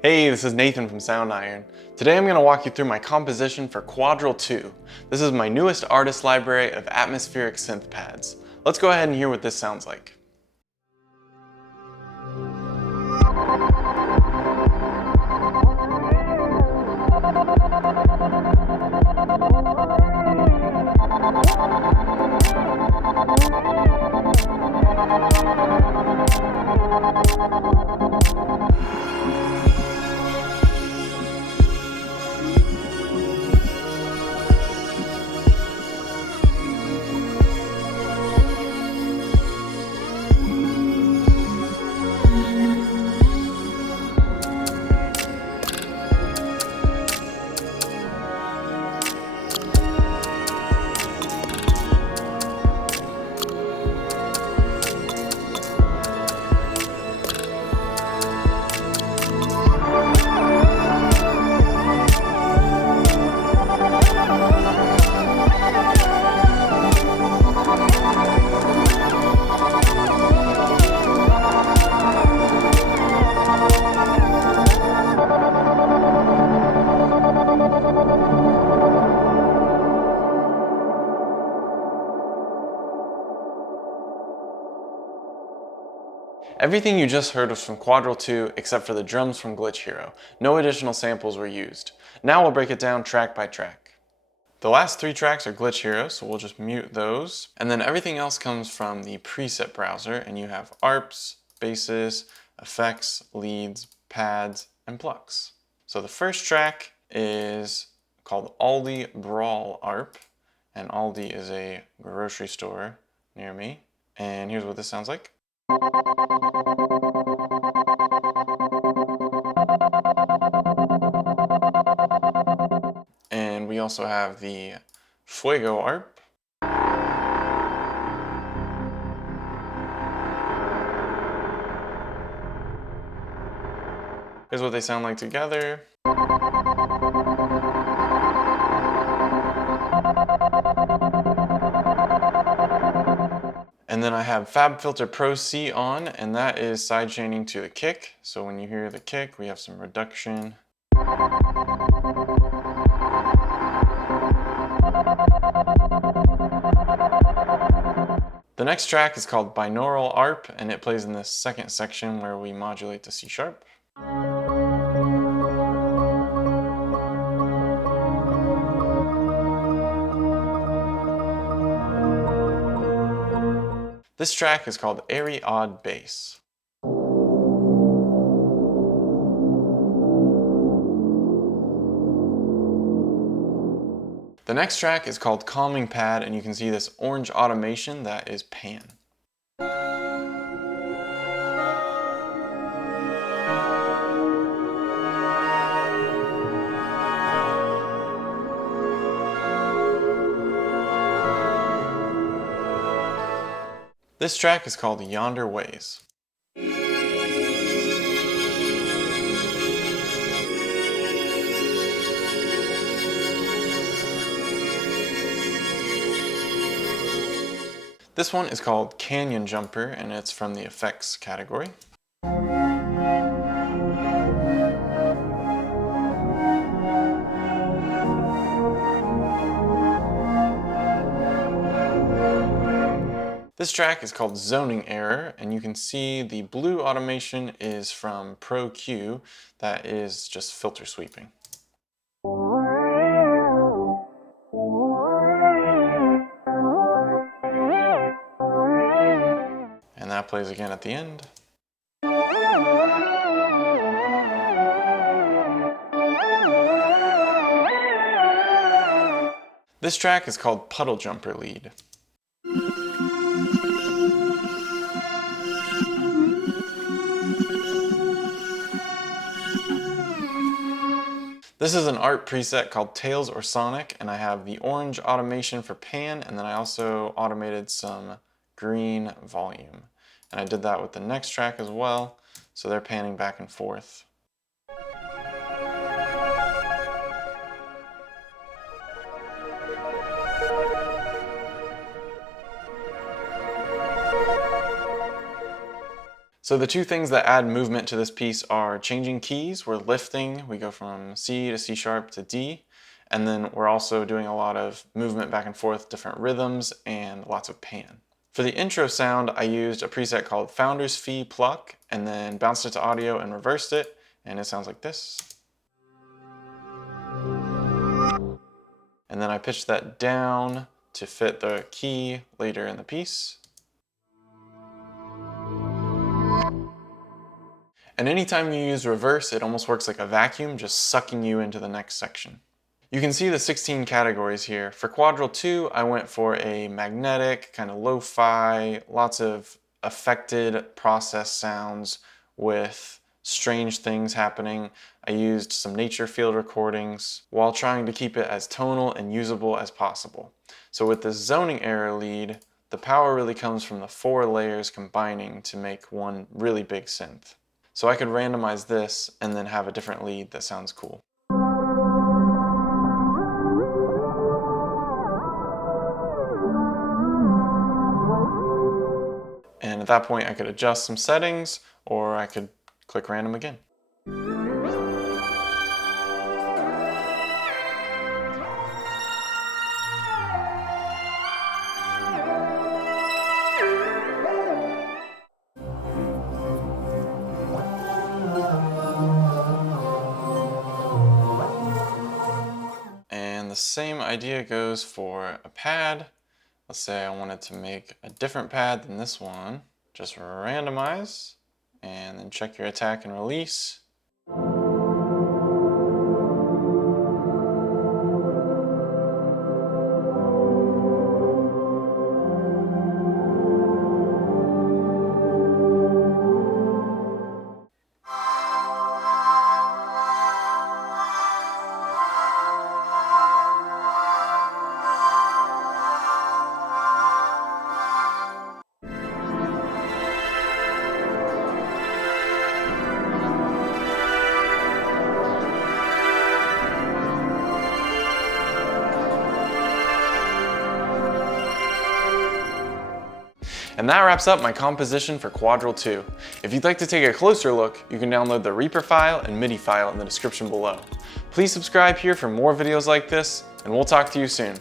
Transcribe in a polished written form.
Hey, this is Nathan from Soundiron. Today I'm going to walk you through my composition for Quadral 2. This is my newest artist library of atmospheric synth pads. Let's go ahead and hear what this sounds like. Everything you just heard was from Quadral 2 except for the drums from Glitch Hero. No additional samples were used. Now we'll break it down track by track. The last 3 tracks are Glitch Hero, so we'll just mute those. And then everything else comes from the preset browser, and you have arps, basses, effects, leads, pads, and plucks. So the first track is called Aldi Brawl Arp, and Aldi is a grocery store near me. And here's what this sounds like. And we also have the Fuego Arp. Here's what they sound like together. And then I have FabFilter Pro C on, and that is sidechaining to the kick. So when you hear the kick, we have some reduction. The next track is called Binaural Arp, and it plays in this second section where we modulate to C sharp. This track is called Airy Odd Bass. The next track is called Calming Pad, and you can see this orange automation that is pan. This track is called Yonder Ways. This one is called Canyon Jumper, and it's from the effects category. This track is called Zoning Error, and you can see the blue automation is from Pro Q, that is just filter sweeping. And that plays again at the end. This track is called Puddle Jumper Lead. This is an art preset called Tails or Sonic, and I have the orange automation for pan, and then I also automated some green volume. And I did that with the next track as well, so they're panning back and forth. So the two things that add movement to this piece are changing keys. We're lifting, we go from C to C sharp to D, and then we're also doing a lot of movement back and forth, different rhythms, and lots of pan. For the intro sound, I used a preset called Founder's Fee Pluck, and then bounced it to audio and reversed it, and it sounds like this. And then I pitched that down to fit the key later in the piece. And anytime you use reverse, it almost works like a vacuum, just sucking you into the next section. You can see the 16 categories here. For Quadral 2, I went for a magnetic, kind of lo-fi, lots of affected process sounds with strange things happening. I used some nature field recordings while trying to keep it as tonal and usable as possible. So with this zoning error lead, the power really comes from the 4 layers combining to make one really big synth. So I could randomize this and then have a different lead that sounds cool. And at that point I could adjust some settings, or I could click random again. And the same idea goes for a pad. Let's say I wanted to make a different pad than this one. Just randomize, and then check your attack and release. And that wraps up my composition for Quadral 2. If you'd like to take a closer look, you can download the Reaper file and MIDI file in the description below. Please subscribe here for more videos like this, and we'll talk to you soon.